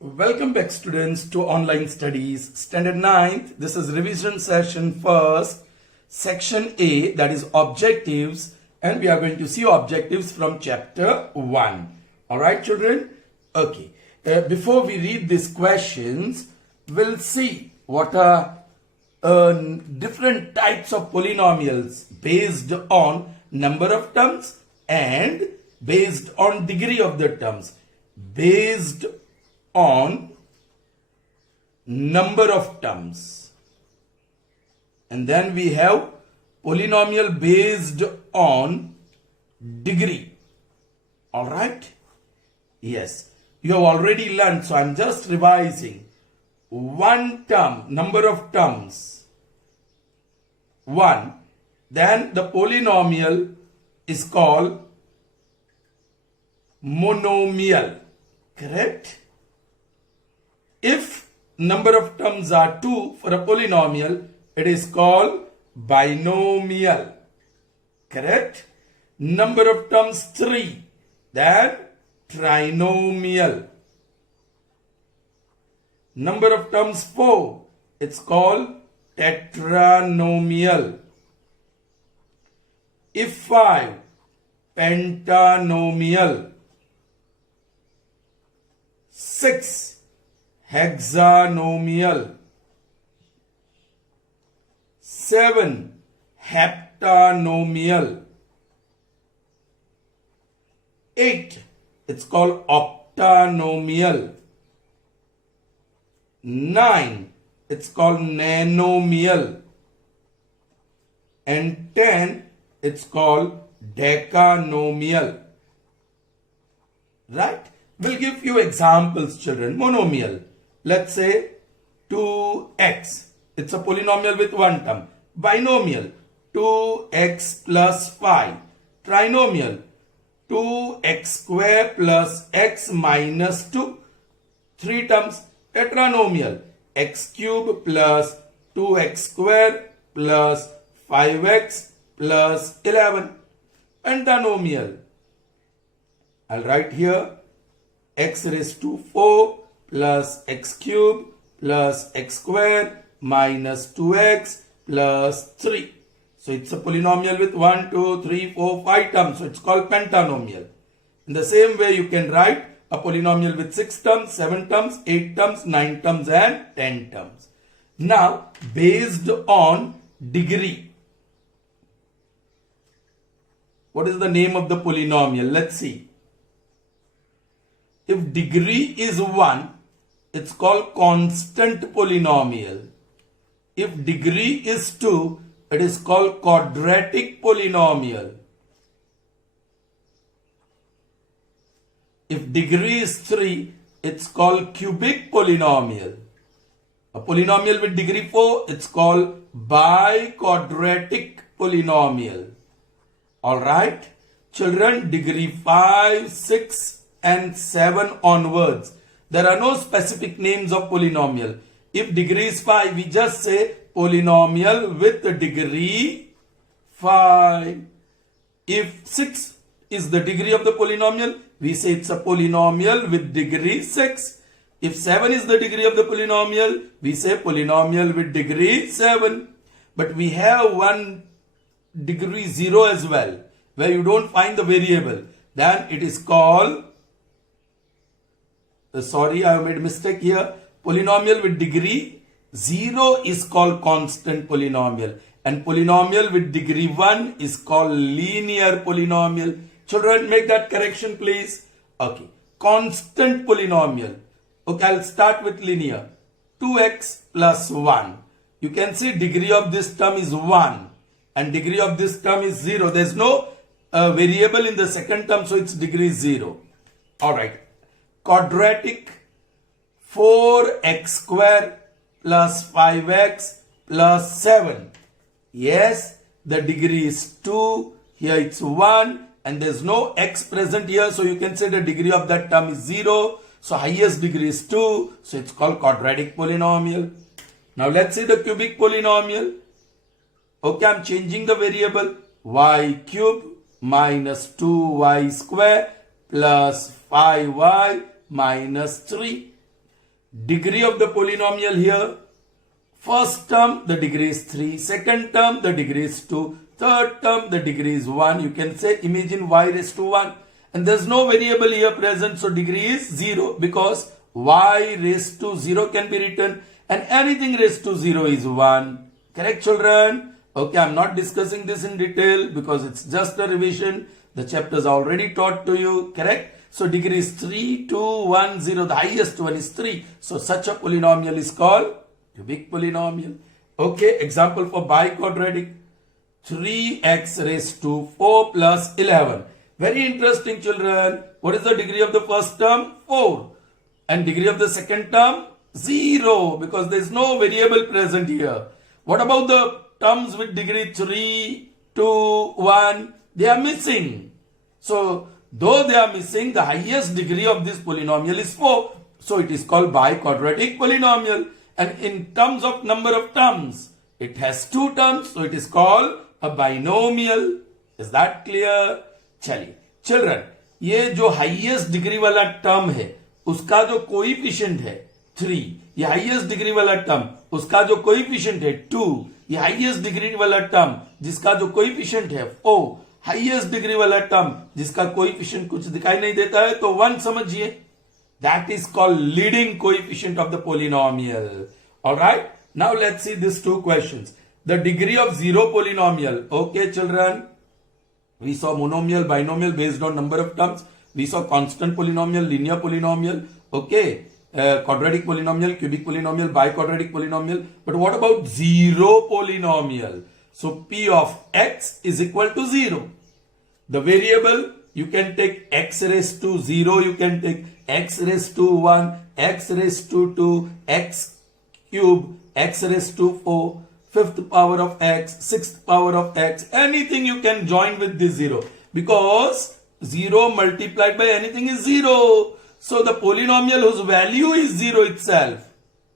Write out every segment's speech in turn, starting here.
Welcome back students to online studies standard 9th. This is revision session first, section A, that is objectives, and we are going to see objectives from chapter 1. Alright children? Okay. Before we read these questions, we'll see what are different types of polynomials based on number of terms and based on degree of the terms. Based on number of terms, and then we have polynomial based on degree. All right, yes, you have already learned, so I'm just revising. One term, number of terms 1, then the polynomial is called monomial, correct? If number of terms are 2 for a polynomial, it is called binomial, correct? Number of terms 3, then trinomial. Number of terms 4, it's called tetranomial. If 5, pentanomial. 6, hexanomial. 7, heptanomial. 8, it's called octanomial. 9, it's called nanomial. And 10, it's called decanomial. Right? We'll give you examples, children. Monomial. Let's say 2x. It's a polynomial with one term. Binomial. 2x plus 5. Trinomial. 2x square plus x minus 2. 3 terms. Tetranomial. X cube plus 2x square plus 5x plus 11. Pentanomial. I'll write here x raised to 4 plus x cube plus x square minus 2x plus 3. So it's a polynomial with 1, 2, 3, 4, 5 terms. So it's called pentanomial. In the same way, you can write a polynomial with 6 terms, 7 terms, 8 terms, 9 terms and 10 terms. Now, based on degree. What is the name of the polynomial? Let's see. If degree is 1, it's called constant polynomial. If degree is 2, it is called quadratic polynomial. If degree is 3, it's called cubic polynomial. A polynomial with degree 4, it's called biquadratic polynomial. Alright? Children, degree 5, 6, and 7 onwards, there are no specific names of polynomial. If degree is 5, we just say polynomial with degree 5. If 6 is the degree of the polynomial, we say it's a polynomial with degree 6. If 7 is the degree of the polynomial, we say polynomial with degree 7. But we have one degree 0 as well, where you don't find the variable. Then it is called sorry, I have made a mistake here. Polynomial with degree 0 is called constant polynomial. And polynomial with degree 1 is called linear polynomial. Children, make that correction please. Okay. Constant polynomial. Okay, I'll start with linear. 2x plus 1. You can see degree of this term is 1. And degree of this term is 0. There's no variable in the second term, so it's degree 0. Alright. Quadratic, 4x square plus 5x plus 7. Yes, the degree is 2. Here it's 1 and there's no x present here. So you can say the degree of that term is 0. So highest degree is 2. So it's called quadratic polynomial. Now let's see the cubic polynomial. Okay, I'm changing the variable. Y cube minus 2y square plus 5y minus 3. degree of the polynomial here. First term, the degree is 3. Second term, the degree is 2. Third term, the degree is 1. You can say, imagine y raised to 1. And there's no variable here present, so degree is 0 because y raised to 0 can be written and anything raised to 0 is 1. Correct, children? Okay, I'm not discussing this in detail because it's just a revision. The chapters are already taught to you. Correct? So degree is 3, 2, 1, 0. The highest one is 3. So such a polynomial is called cubic polynomial. Okay, example for biquadratic. 3x raised to 4 plus 11. Very interesting, children. What is the degree of the first term? 4. And degree of the second term? 0, because there is no variable present here. What about the terms with degree 3, 2, 1? They are missing. So, though they are missing, the highest degree of this polynomial is 4. So, it is called biquadratic polynomial. And in terms of number of terms, it has 2 terms. So, it is called a binomial. Is that clear? चलिए children, ये जो highest degree वाला term है उसका जो coefficient है 3, ये highest degree वाला टर्म उसका जो कोएफिशिएंट है 2, ये हाईएस्ट डिग्री वाला टर्म जिसका जो कोएफिशिएंट है 4, हाईएस्ट डिग्री वाला टर्म जिसका कोएफिशिएंट कुछ दिखाई नहीं देता है तो 1 समझिए. That is called leading coefficient of the polynomial. Alright, now let's see this 2 questions. The degree of zero polynomial. Okay children, we saw monomial, binomial based on number of terms. We saw constant polynomial, linear polynomial, okay, quadratic polynomial, cubic polynomial, biquadratic polynomial. But what about zero polynomial? So p of x is equal to 0. The variable, you can take x raised to 0, you can take x raised to 1, x raised to 2, x cube, x raised to 4. Fifth power of x, sixth power of x, anything you can join with this 0 because 0 multiplied by anything is 0. So the polynomial whose value is 0 itself,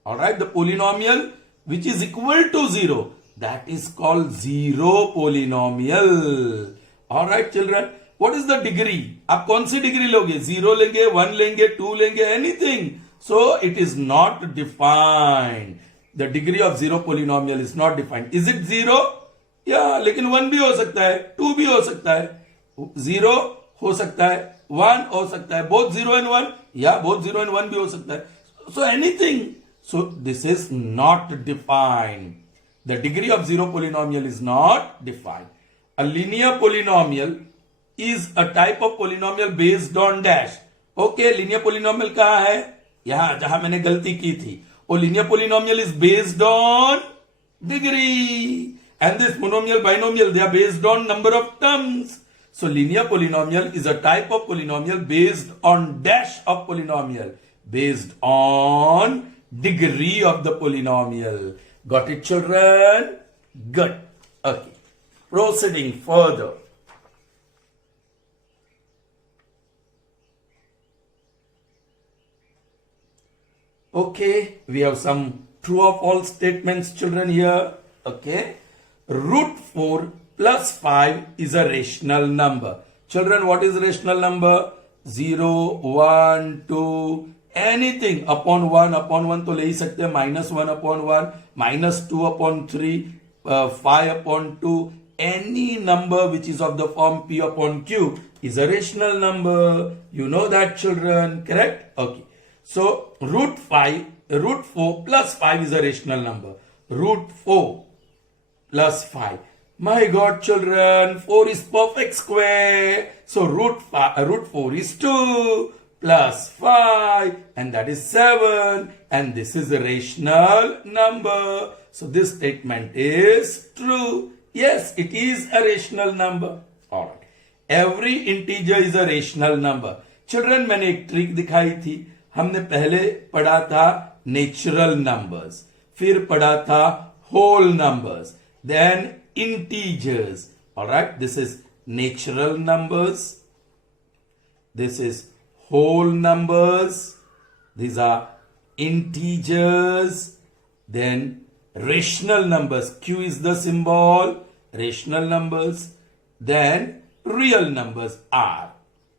alright, the polynomial which is equal to 0, that is called zero polynomial. Alright children, what is the degree? आप कौन सी degree लोगे? 0 लेंगे, 1 लेंगे, 2 लेंगे, anything. So it is not defined. The degree of zero polynomial is not defined. Is it 0? Yeah, लेकिन 1 भी हो सकता है, 2 भी हो सकता है, 0 हो सकता है, 1 हो सकता है, both 0 and 1, yeah, both 0 and 1 भी हो सकता है. So anything. So this is not defined. The degree of zero polynomial is not defined. A linear polynomial is a type of polynomial based on dash. Okay, linear polynomial कहाँ है? यहाँ जहां मैंने गलती की थी. Oh, linear polynomial is based on degree. And this monomial, binomial, they are based on number of terms. So linear polynomial is a type of polynomial based on dash of polynomial. Based on degree of the polynomial. Got it, children? Good. Okay. Proceeding further. Okay, we have some true or false statements, children, here. Okay. Root 4 plus 5 is a rational number. Children, what is rational number? 0, 1, 2, anything upon 1 तो ले ही सकते हैं. -1 upon 1, -2 upon 3, 5 upon 2. Any number which is of the form p upon q is a rational number. You know that, children, correct? Okay. So root 4 plus 5 is a rational number. Root 4 plus 5. My God, children, 4 is perfect square. So root 4 is 2 plus 5, and that is 7. And this is a rational number. So this statement is true. Yes, it is a rational number. Alright. Every integer is a rational number. Children, मैंने एक trick दिखाई थी. हमने पहले पढ़ा था natural numbers, फिर पढ़ा था whole numbers, then integers. Alright, this is natural numbers, this is whole numbers, these are integers, then rational numbers. Q is the symbol, rational numbers, then real numbers are.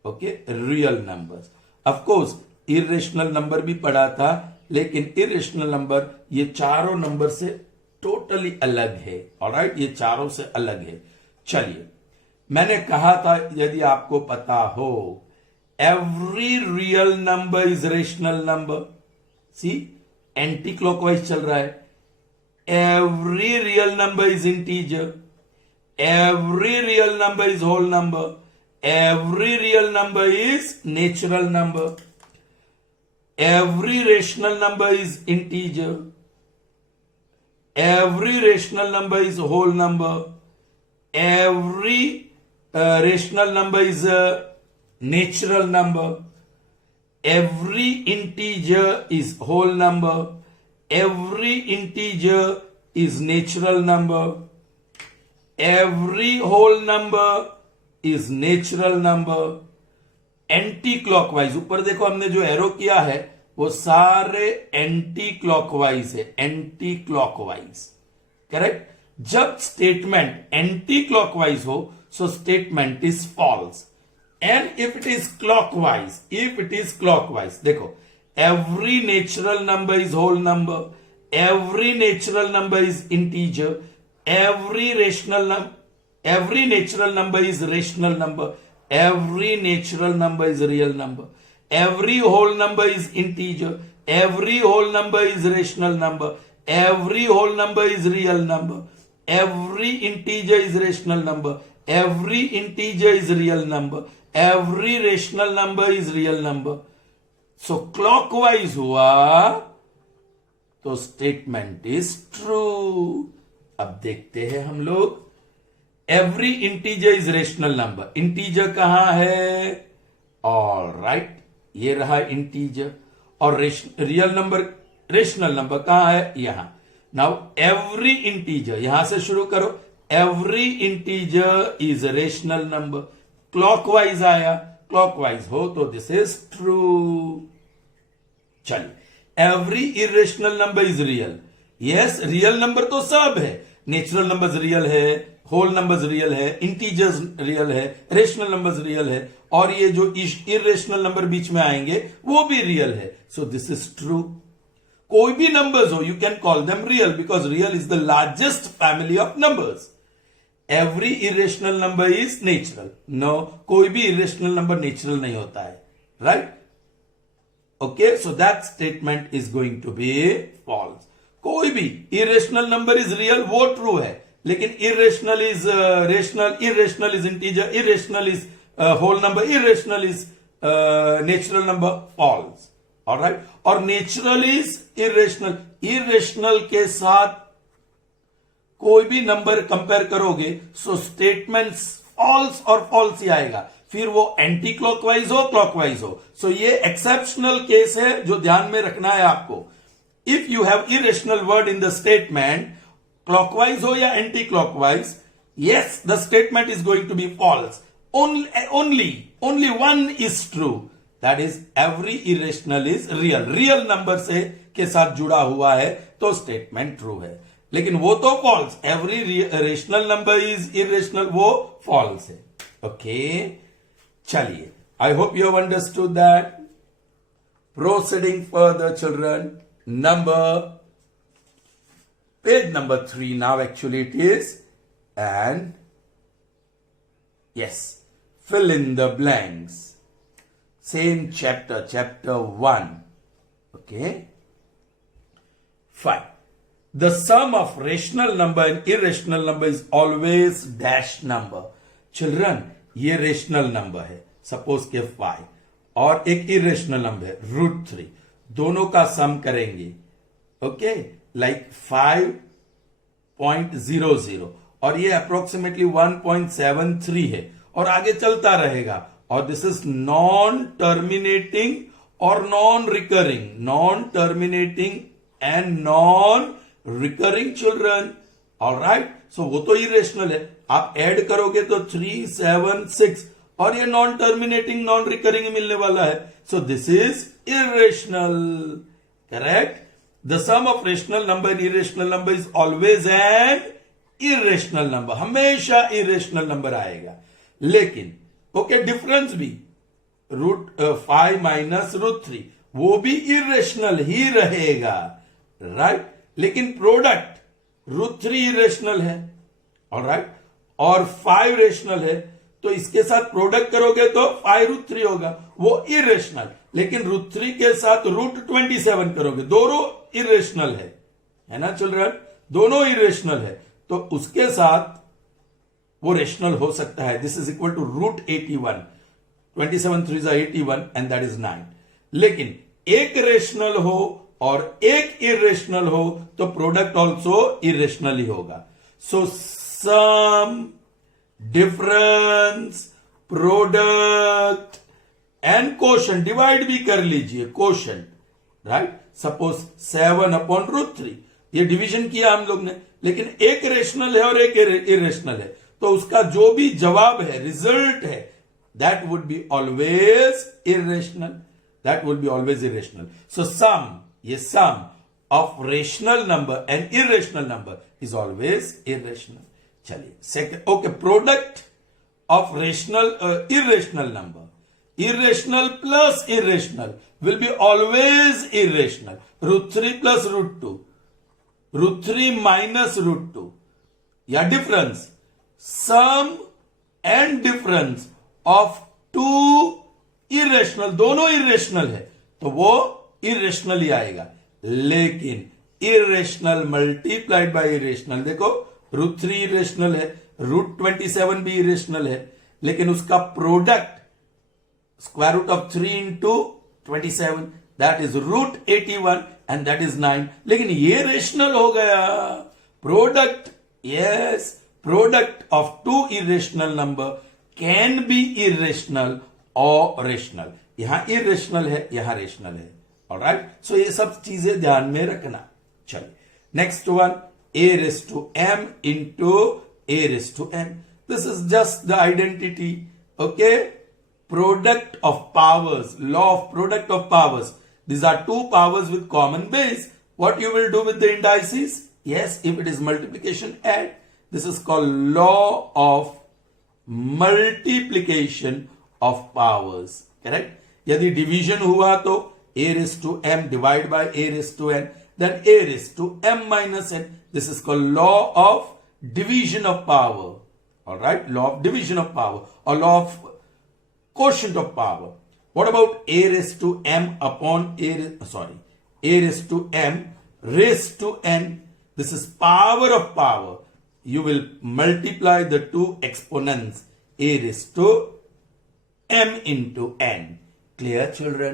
Okay, real numbers. Of course, irrational number भी पढ़ा था, लेकिन irrational number ये चारों number से totally अलग है। Alright, ये चारों से अलग है। चलिए, मैंने कहा था यदि आपको पता हो, every real number is rational number. See, anti clockwise चल रहा है। Every real number is integer, every real number is whole number, every real number is natural number, every rational number is integer, every rational number is whole number, every rational number is a natural number, every integer is whole number, every integer is natural number, every whole number is natural number. Anti clockwise, ऊपर देखो हमने जो arrow किया है वो सारे anti clockwise है, anti clockwise. Correct. जब स्टेटमेंट एंटी क्लॉकवाइज हो so statement is false. And if it is clockwise, if it is clockwise, देखो every natural number is whole number, every natural number is integer, every natural number is rational number, every natural number is real number, every whole number is integer, every whole number is rational number, every whole number is real number, every integer is rational number, every integer is real number, every rational number is real number. So clockwise हुआ तो statement is true. अब देखते हैं हम लोग, every integer is rational number. Integer कहां है? Alright, ये रहा इंटीजर। और रियल नंबर, रेशनल नंबर कहां है? यहां। नाउ एवरी इंटीजर, यहां से शुरू करो, every integer is rational number. Clockwise आया, क्लॉकवाइज हो तो दिस इज ट्रू। चलिए, every irrational number is real. Yes, real number तो सब है, नेचुरल नंबर्स रियल है, होल नंबर्स रियल है, इंटीजर्स रियल है, रेशनल नंबर्स रियल है, और ये जो इरेशनल नंबर बीच में आएंगे वो भी रियल है। So this is true. कोई भी नंबर्स हो, you can call them real because real is the largest family of numbers. Every irrational number is natural. No, कोई भी इरेशनल नंबर नेचुरल नहीं होता है, right? Okay, so that statement is going to be false. कोई भी irrational number is real, वो true है, लेकिन irrational is rational, irrational is integer, irrational is whole number, irrational is natural number, false. Alright? और natural is irrational, irrational के साथ कोई भी नंबर कंपेयर करोगे सो स्टेटमेंट्स false और false ही आएगा, फिर वो एंटी क्लॉकवाइज हो क्लॉकवाइज हो। सो ये एक्सेप्शनल केस है जो ध्यान में रखना है आपको। If you have irrational word in the statement, clockwise हो या anti clockwise, yes the statement is going to be false. Only one is true, that is every irrational is real. Real number से के साथ जुड़ा हुआ है तो statement true है, लेकिन वो तो false. Every rational number is irrational, वो फॉल्स है। ओके, चलिए, I hope you have understood that. Proceeding further children, page number 3 now actually it is, and yes, fill in the blanks. Same chapter 1. Okay, fine. The sum of rational number and irrational number is always dash number. Children, ये rational number है, suppose के 5, और एक irrational number है √3, दोनों का सम करेंगे। Okay, like 5.00, और ये अप्रोक्सीमेटली 1.73 है, और आगे चलता रहेगा। और दिस इज नॉन टर्मिनेटिंग और non recurring, non terminating and non recurring children. Alright, so वो तो इरेशनल है, आप ऐड करोगे तो 3, 7, 6, और ये नॉन टर्मिनेटिंग नॉन रिकरिंग मिलने वाला है। So this is irrational. Correct. The sum of rational number and irrational number is always an irrational number, हमेशा इरेशनल नंबर आएगा। लेकिन ओके, डिफरेंस भी √5 - √3, वो भी इरेशनल ही रहेगा, राइट। लेकिन प्रोडक्ट √3 इरेशनल है, ऑलराइट, और 5 रेशनल है, तो इसके साथ प्रोडक्ट करोगे तो 5√3 होगा, वो इरेशनल। लेकिन √3 के साथ √27 करोगे, दोनों इरेशनल है ना चिल्ड्रन, दोनों इरेशनल है, तो उसके साथ वो रेशनल हो सकता है। This is equal to √81, 27 3 81 and that is 9। लेकिन एक रेशनल हो और एक इरेशनल हो तो प्रोडक्ट ऑल्सो इरेशनल ही होगा। So sum, difference, product and quotient, divide भी कर लीजिए कोशेंट, राइट। सपोज 7/√3, ये डिवीजन किया हम लोग ने, लेकिन एक रेशनल है और एक इरेशनल है, तो उसका जो भी जवाब है, रिजल्ट है, that would be always irrational, that would be always irrational. So sum, ये sum of rational number and irrational number is always irrational. चलिए second, okay, product of rational irrational number, irrational plus irrational will be always irrational. √3 plus √2, √3 minus √2, या difference, sum and difference of two irrational, दोनों irrational है तो वो irrational ही आएगा। लेकिन irrational multiplied by irrational, देखो √3 irrational है, √27 भी irrational है, लेकिन उसका product square root of 3 into 27, that is √81 and that is 9। लेकिन ये रेशनल हो गया। Product, yes, product of two irrational number can be irrational और रेशनल। यहां इरेशनल है, यहां रेशनल है, ऑलराइट। सो ये सब चीजें ध्यान में रखना। चलिए next one, a⁻m into a⁻m। This is just the identity, okay. Product of powers, law of product of powers. These are two powers with common base. What you will do with the indices? Yes, if it is multiplication, add. This is called law of multiplication of powers. Correct? यदि division हुआ तो a⁻m divide by a⁻n, then a⁻m minus n. This is called law of division of power. All right, law of division of power or law of quotient of power. What about a⁻m upon a⁻m raised to n? This is power of power. You will multiply the two exponents a⁻m into n. Clear, children?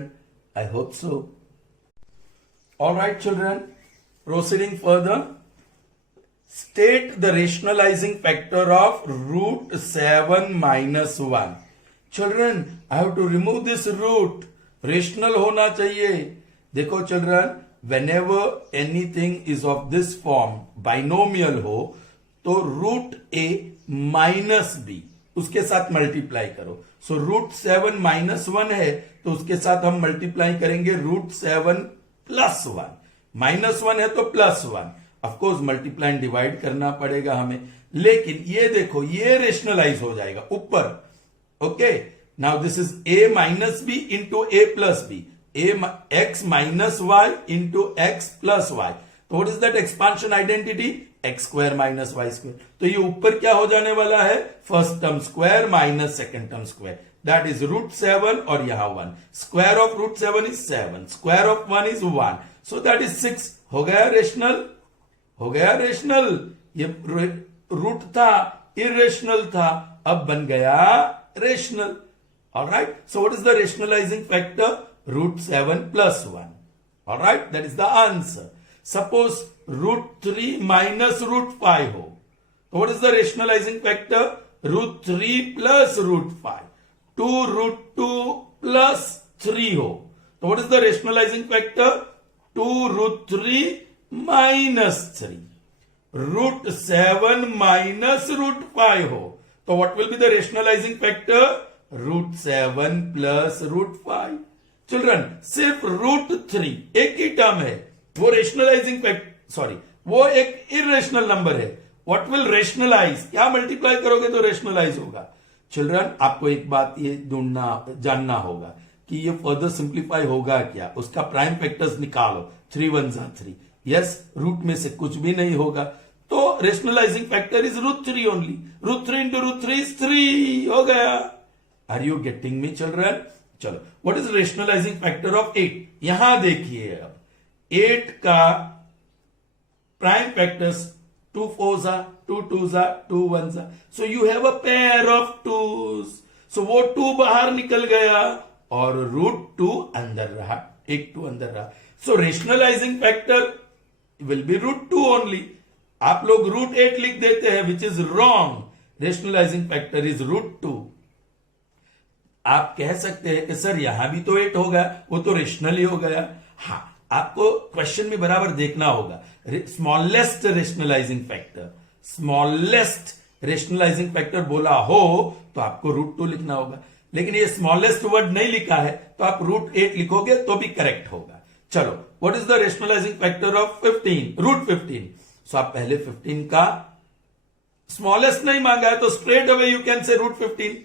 I hope so. All right, children. Proceeding further. State the rationalizing factor of √7 minus 1. Children, I have to remove this root. Rational होना चाहिए। देखो children, whenever anything is of this form, binomial हो, तो √a minus b उसके साथ multiply करो। सो √7 minus 1 है तो उसके साथ हम मल्टीप्लाई करेंगे √7 plus 1। -1 है तो +1। ऑफकोर्स मल्टीप्लाई एंड डिवाइड करना पड़ेगा हमें, लेकिन ये देखो ये रेशनलाइज हो जाएगा ऊपर। Okay, now this is a minus b into a plus b, x minus y into x plus y. So what is that expansion identity? x square minus y square. तो ये ऊपर क्या हो जाने वाला है? First term square minus second term square, that is √7 और यहां 1। Square of √7 is 7, square of 1 is 1, so that is 6। हो गया रेशनल, हो गया रेशनल। ये रूट था, इरेशनल था, अब बन गया rational. All right, so what is the rationalizing factor? √7 plus 1. All right, that is the answer. Suppose √3 minus √5 ho, so what is the rationalizing factor? √3 plus √5. 2√2 plus 3 ho, so what is the rationalizing factor? 2√3 minus 3. √7 minus √5 ho, so what will be the rationalizing factor? √7 plus √5. Children, सिर्फ √3 एक ही term है, वो rationalising वो एक irrational number है। What will rationalise? क्या multiply करोगे तो रेशनलाइज होगा? चिल्ड्रन, आपको एक बात ये ढूंढना जानना होगा कि ये फर्दर सिंप्लीफाई होगा क्या, उसका प्राइम फैक्टर्स निकालो, 3 1 3, यस, रूट में से कुछ भी नहीं होगा, तो rationalising factor is √3 only, √3 into √3 is 3 हो गया। Are you getting me children? चलो, what is rationalising factor of 8? यहां देखिए, अब 8 का prime factors 2 4s are 2 2s are 2 1s are, so you have a pair of 2s, so वो 2 बाहर निकल गया और √2 अंदर रहा, एक 2 अंदर रहा, so rationalizing factor will be √2 only। आप लोग √8 लिख देते हैं, which is wrong, rationalizing factor is √2। आप कह सकते हैं कि सर यहां भी तो 8 हो गया, वो तो रेशनल ही हो गया। हाँ, आपको क्वेश्चन में बराबर देखना होगा, smallest rationalising factor, smallest rationalising factor बोला हो तो आपको √2 लिखना होगा, लेकिन ये स्मॉलेस्ट वर्ड नहीं लिखा है तो आप √8 लिखोगे तो भी करेक्ट होगा। चलो, what is the rationalising factor of 15? √15। सो आप पहले 15 का स्मॉलेस्ट नहीं मांगा है तो straight away you can say √15,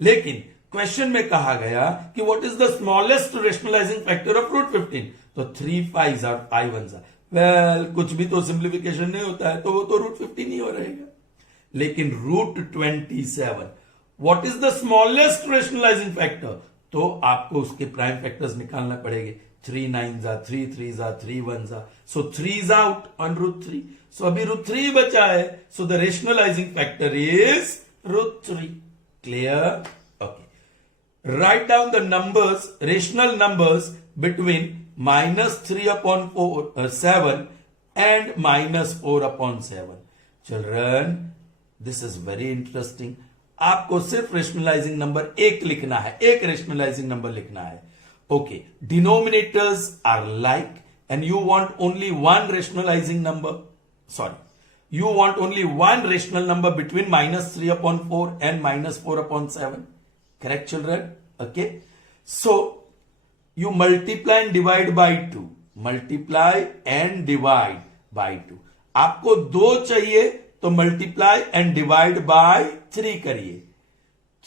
लेकिन क्वेश्चन में कहा गया कि what is the smallest rationalising factor of √15, तो 3 5s are 5 1s are, well कुछ भी तो सिंप्लीफिकेशन नहीं होता है तो वो तो √15 ही हो रहेगा। लेकिन √27, what is the smallest rationalising factor, तो आपको उसके प्राइम फैक्टर्स निकालना पड़ेंगे, 3 9s are 3 3s are 3 1s are, so 3 is out on √3, so अभी √3 बचा है, so the rationalizing factor is √3। clear? okay, write down the numbers, rational numbers between -3/7 and -4/7। children, this is very interesting। आपको सिर्फ rationalising number एक लिखना है, एक rationalising number लिखना है। Okay, denominators are like and you want only one rationalising number, sorry, you want only one rational number between -3/4 and -4/7, correct children? Okay, so you multiply and divide by 2, multiply and divide by 2। आपको 2 चाहिए तो multiply and divide by 3 करिए,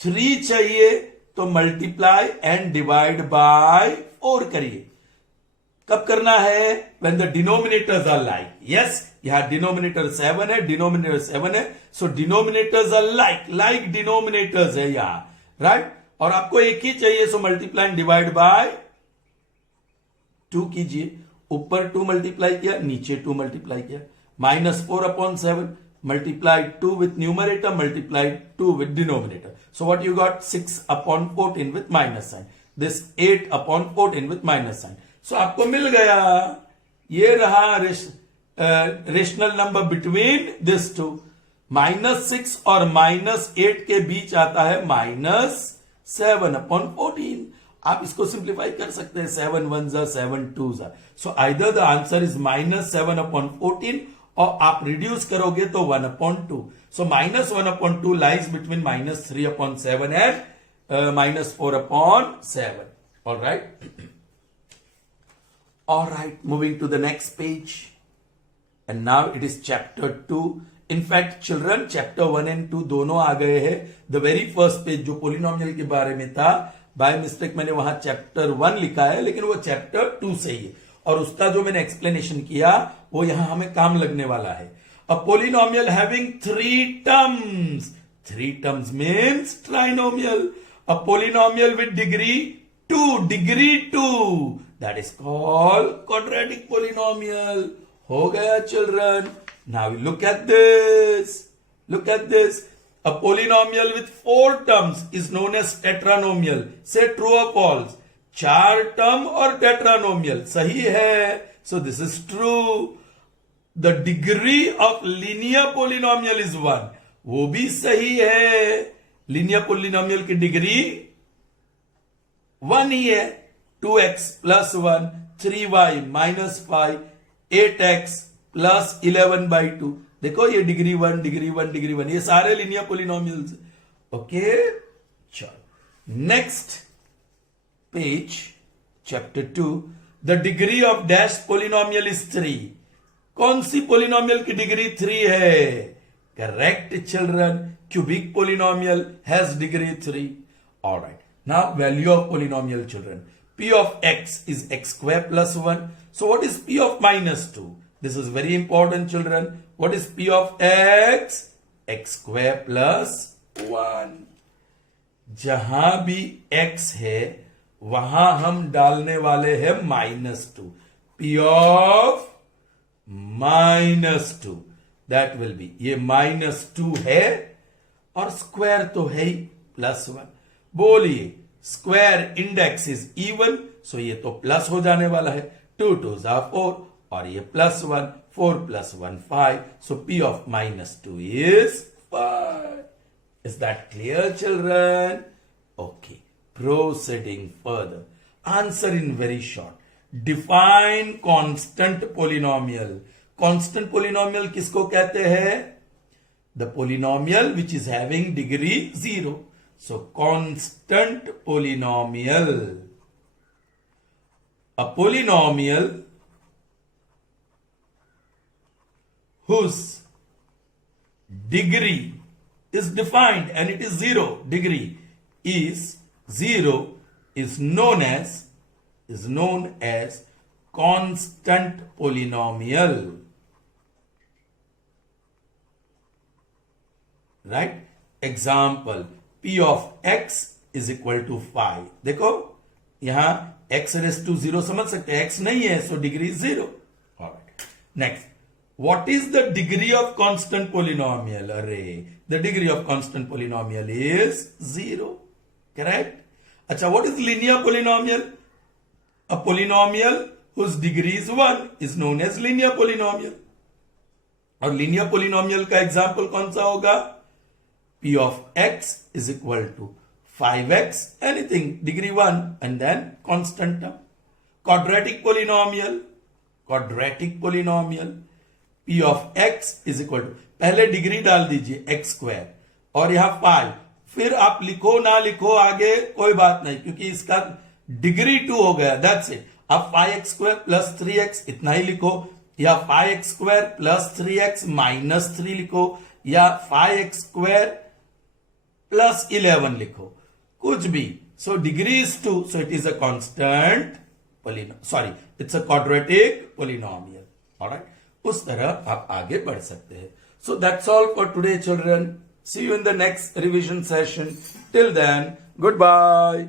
3 चाहिए तो multiply and divide by 4 करिए। कब करना है? when the denominators are like, yes, यहां डिनोमिनेटर 7 है, डिनोमिनेटर 7 है, सो डिनोमिनेटर्स आर लाइक डिनोमिनेटर्स है यहां, राइट? और आपको एक ही चाहिए, so multiply and divide by 2 कीजिए, ऊपर 2 मल्टीप्लाई किया, नीचे 2 मल्टीप्लाई किया, -4/7 multiply 2 with numerator, multiply 2 with denominator, so what you got? 6/14 with minus sign, this 8/14 with minus sign, so आपको मिल गया, ये रहा rational number between this two. -6 और -8 के बीच आता है -7/14। आप इसको सिंप्लीफाई कर सकते हैं, 7 1s are 7 2s are, so either the answer is -7/14 और आप रिड्यूस करोगे तो 1/2, so -1/2 lies between -3/7 and -4/7। all right, moving to the next page, and now it is chapter 2। in fact children, chapter 1 and 2 दोनों आ गए हैं। the very first page जो polynomial के बारे में था, बाय मिस्टेक मैंने वहां चैप्टर 1 लिखा है, लेकिन वो चैप्टर 2 से ही है, और उसका जो मैंने एक्सप्लेनेशन किया वो यहां हमें काम लगने वाला है। A polynomial having 3 terms, 3 terms means trinomial. A polynomial with degree 2, that is called quadratic polynomial। हो गया children. Now look at this, a polynomial with 4 terms is known as tetranomial। say true or false, 4 term और टेट्रानोमियल, सही है, so this is true। the degree of linear polynomial is 1, वो भी सही है, linear polynomial की डिग्री 1 ही है। 2x + 1, 3y - 5, 8x + 11/2, देखो ये डिग्री 1, डिग्री 1, डिग्री 1, ये सारे लीनियर पोलिनोमियल्स। ओके, चलो next page, chapter 2। The degree of dash polynomial is 3। कौन सी पोलिनोमियल की डिग्री 3 है? Correct children, cubic polynomial has degree 3। Alright, Now value of polynomial, children. P of x is x square plus 1. So what is P of minus 2? This is very important, children. What is P of x? X square plus 1. जहां भी x है वहां हम डालने वाले हैं -2. P of -2. That will be, ये -2 है और स्क्वायर तो है ही +1. बोलिए स्क्वायर इंडेक्स इज इवन, सो ये तो प्लस हो जाने वाला है. 2 2s are 4 और ये +1, 4 + 1 5. So P of -2 is 5. Is that clear, children? Okay. Proceeding further. Answer in very short. Define constant polynomial. Constant polynomial किसको कहते हैं? The polynomial which is having degree 0. So constant polynomial. A polynomial whose degree is defined and it is 0, degree is 0, is known as constant polynomial. Right? Example, P of x is equal to 5. देखो यहां x raised to 0 समझ सकते हैं, x नहीं है, so degree is 0. Alright. Next, what is the degree of constant polynomial? Array, the degree of constant polynomial is 0. Correct? अच्छा, what is linear polynomial? A polynomial whose degree is 1 is known as linear polynomial. और linear polynomial का example कौन सा होगा? P of x is equal to 5x, anything, degree 1, and then constant term. Quadratic polynomial, P of x is equal to, पहले degree डाल दीजिए x square और यहां 5, फिर आप लिखो ना लिखो आगे कोई बात नहीं, क्योंकि इसका डिग्री 2 हो गया, दैट्स इट. आप 5x स्क्वायर प्लस 3x इतना ही लिखो, या 5x square plus 3x minus 3 लिखो, या 5x स्क्वायर प्लस 11 लिखो, कुछ भी. So degree is 2, so it is a constant it's a quadratic polynomial. Alright, उस तरह आप आगे बढ़ सकते हैं. So that's all for today, children. See you in the next revision session. Till then, good bye.